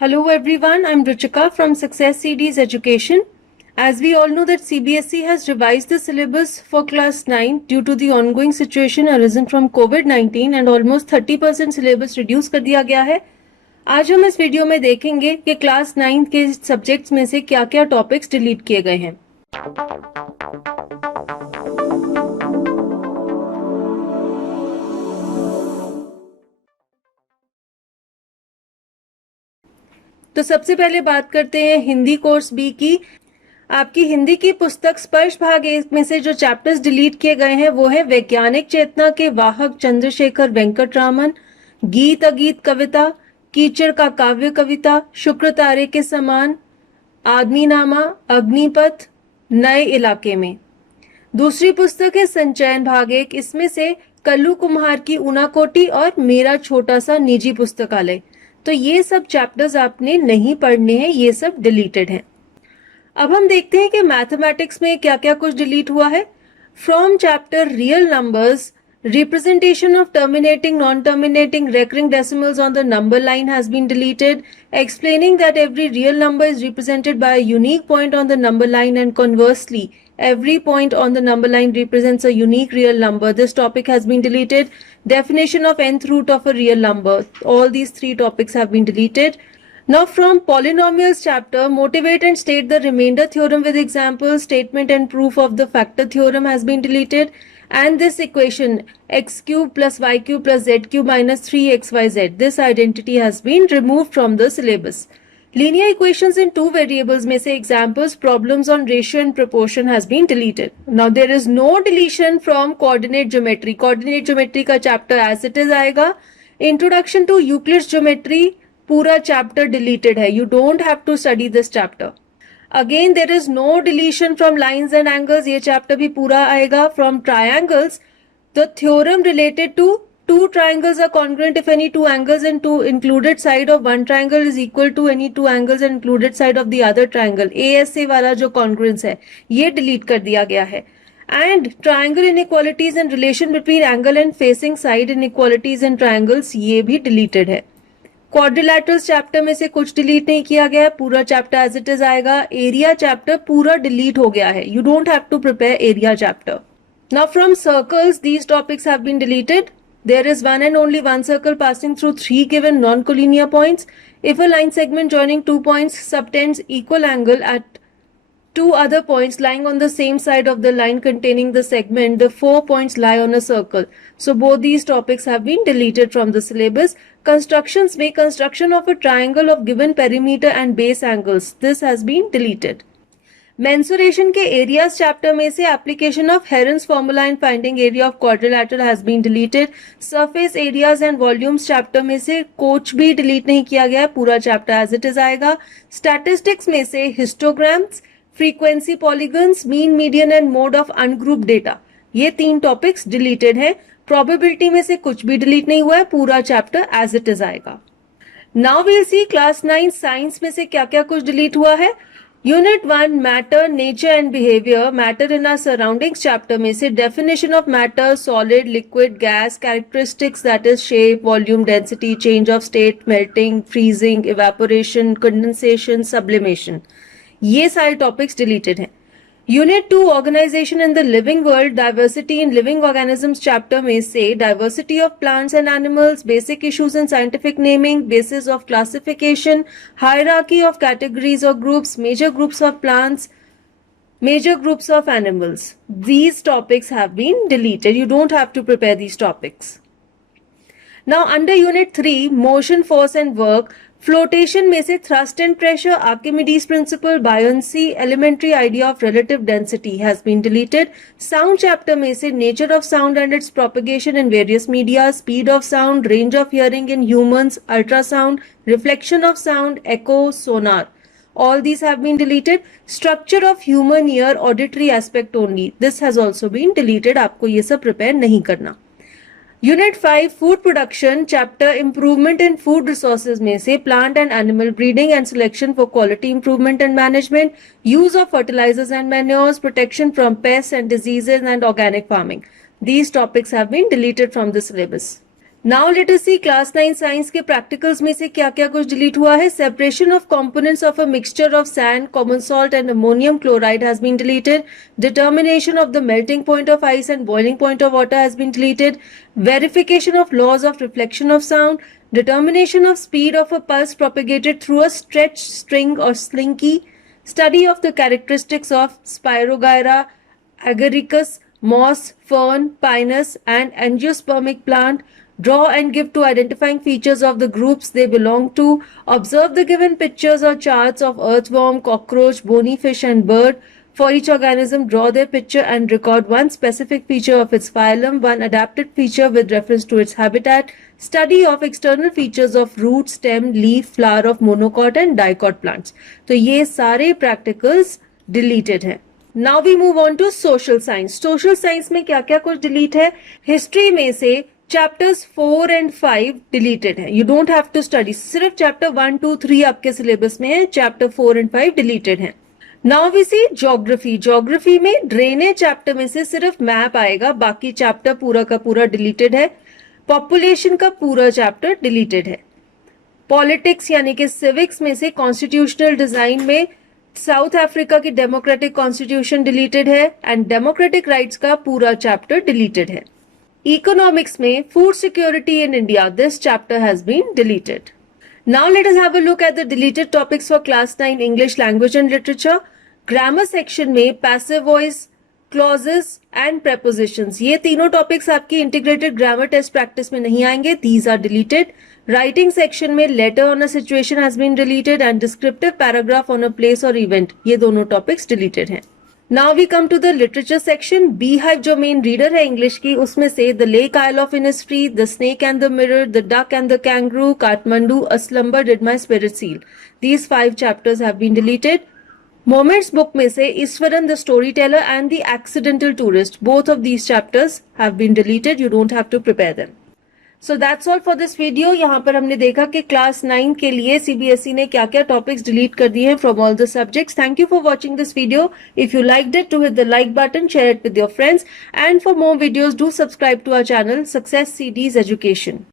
Hello everyone, I'm Ruchika from Success CD's Education. As we all know that CBSE has revised the syllabus for class 9 due to the ongoing situation arisen from COVID-19 and almost 30% syllabus reduce कर दिया गया है। आज हम इस video में देखेंगे कि क्लास 9 के सब्जेक्ट्स में से क्या-क्या टॉपिक्स डिलीट किए गए हैं। तो सबसे पहले बात करते हैं हिंदी कोर्स बी की। आपकी हिंदी की पुस्तक स्पर्श भाग 1 में से जो चैप्टर्स डिलीट किए गए हैं वो है वैज्ञानिक चेतना के वाहक चंद्रशेखर वेंकटरामन, गीत अगीत कविता, कीचड़ का काव्य कविता, शुक्र तारे के समान, आदमीनामा, अग्निपथ, नए इलाके में। दूसरी पुस्तक है संचयन भाग 1, इसमें से कल्लू कुम्हार की ऊनाकोटी और मेरा छोटा सा निजी पुस्तकालय। तो ये सब चैप्टर्स आपने नहीं पढ़ने हैं, ये सब डिलीटेड हैं। अब हम देखते हैं कि मैथमेटिक्स में क्या-क्या कुछ डिलीट हुआ है। From chapter real numbers, representation of terminating, non-terminating, recurring decimals on the number line has been deleted, explaining that every real number is represented by a unique point on the number line and conversely, every point on the number line represents a unique real number. This topic has been deleted. Definition of nth root of a real number. All these three topics have been deleted. Now from polynomials chapter, motivate and state the remainder theorem with examples, statement and proof of the factor theorem has been deleted. And this equation x cube plus y cube plus z cube minus 3xyz, this identity has been removed from the syllabus. Linear equations in two variables में से examples, problems on ratio and proportion has been deleted. Now there is no deletion from coordinate geometry. Coordinate geometry का chapter as it is आएगा. Introduction to Euclid's geometry पूरा chapter deleted है. You don't have to study this chapter. Again there is no deletion from lines and angles, ये chapter भी पूरा आएगा. From triangles, the theorem related to two triangles are congruent if any two angles and two included side of one triangle is equal to any two angles and included side of the other triangle. ASA वाला जो congruence है ये delete कर दिया गया है. And triangle inequalities and relation between angle and facing side inequalities in triangles ये भी deleted है. क्वाड्रिलैटरल्स चैप्टर में से कुछ डिलीट नहीं किया गया है, पूरा चैप्टर एज इट इज आएगा. एरिया चैप्टर पूरा डिलीट हो गया है. You don't have to prepare area chapter. Now from circles, these topics have been deleted. There is one and only one circle passing through three given non-collinear points. If a line segment joining two points subtends equal angle at two other points lying on the same side of the line containing the segment, the 4 points lie on a circle. So both these topics have been deleted from the syllabus. Constructions में construction of a triangle of given perimeter and base angles, this has been deleted. Mensuration के areas chapter में से application of Heron's formula in finding area of quadrilateral has been deleted. Surface areas and volumes chapter में से कुछ भी delete नहीं किया गया, पूरा chapter as it is आएगा. Statistics में से histograms, frequency polygons, mean, median and mode of ungroup data, ये तीन टॉपिक्स डिलीटेड है. प्रोबेबिलिटी में से कुछ भी डिलीट नहीं हुआ है, पूरा चैप्टर एज इट इज आएगा. Now we'll see class 9 science में से क्या-क्या कुछ डिलीट हुआ है. Unit 1 matter, nature and behaviour, matter in our surroundings chapter में से definition of matter, solid, liquid, gas, characteristics that is shape, volume, density, change of state, melting, freezing, evaporation, condensation, sublimation, ये सारे topics deleted हैं. Unit 2 organisation in the living world, diversity in living organisms chapter में से diversity of plants and animals, basic issues in scientific naming, basis of classification, hierarchy of categories और groups, major groups of plants, major groups of animals, these topics have been deleted. You don't have to prepare these topics. Now under unit 3 motion, force and work, flotation में से thrust and pressure, Archimedes principle, buoyancy, elementary idea of relative density has been deleted. Sound chapter में से nature of sound and its propagation in various media, speed of sound, range of hearing in humans, ultrasound, reflection of sound, echo, sonar, all these have been deleted. Structure of human ear, auditory aspect only, this has also been deleted. आपको ये सब prepare नहीं करना. Unit 5 food production chapter, improvement in food resources में से plant and animal breeding and selection for quality improvement and management, use of fertilisers and manures, protection from pest and diseases and organic farming, these topics have been deleted from the syllabus. Now let us see class 9 science के practicals में से क्या क्या कुछ delete हुआ है. Separation of components of a mixture of sand, common salt and ammonium chloride has been deleted. Determination of the melting point of ice and boiling point of water has been deleted. Verification of laws of reflection of sound. Determination of speed of a pulse propagated through a stretched string or slinky. Study of the characteristics of Spirogyra, agaricus, moss, fern, pinus, and angiospermic plant. Draw and give to identifying features of the groups they belong to. Observe the given pictures or charts of earthworm, cockroach, bony fish, and bird. For each organism, draw their picture and record one specific feature of its phylum, one adapted feature with reference to its habitat. Study of external features of root, stem, leaf, flower of monocot and dicot plants. तो ये सारे practicals deleted हैं. Now we move on to social science. Social science में क्या क्या कुछ delete है? History में से chapters 4 and 5 deleted है. You don't have to study. सिर्फ chapter 1, 2, 3 आपके syllabus में है. Chapter 4 and 5 deleted है. Now we see geography. Geography में ड्रेनेज चैप्टर में से सिर्फ मैप आएगा, बाकी चैप्टर पूरा का पूरा डिलीटेड है. पॉपुलेशन का पूरा चैप्टर डिलीटेड है. पॉलिटिक्स यानी कि सिविक्स में से कॉन्स्टिट्यूशनल डिजाइन में साउथ अफ्रीका की डेमोक्रेटिक कॉन्स्टिट्यूशन डिलीटेड है एंड डेमोक्रेटिक राइट्स का पूरा चैप्टर डिलीटेड है. इकोनॉमिक्स में food security in India, this chapter has been deleted. Now let us have a look at the deleted topics for class 9 English language and literature. Grammar section में passive voice, clauses and prepositions, ये तीनों topics आपकी integrated grammar test practice में नहीं आएंगे. These are deleted. Writing section में letter on a situation has been deleted and descriptive paragraph on a place or event, ये दोनों topics deleted हैं. Now we come to the literature section. Beehive जो main reader है English की, उसमें से The Lake Isle of Innisfree, The Snake and the Mirror, The Duck and the Kangaroo, Kathmandu, A Slumber Did My Spirit Seal. These 5 chapters have been deleted. Moments book में से Iswaran the Storyteller and The Accidental Tourist, both of these chapters have been deleted. You don't have to prepare them. So that's all for this video. यहाँ पर हमने देखा कि class 9 के लिए CBSE ने क्या क्या टॉपिक्स डिलीट कर दिए हैं from all the subjects. Thank you for watching this video. If you liked it, do hit the like button, share it with your friends, and for more videos, do subscribe to our channel Success CDs Education.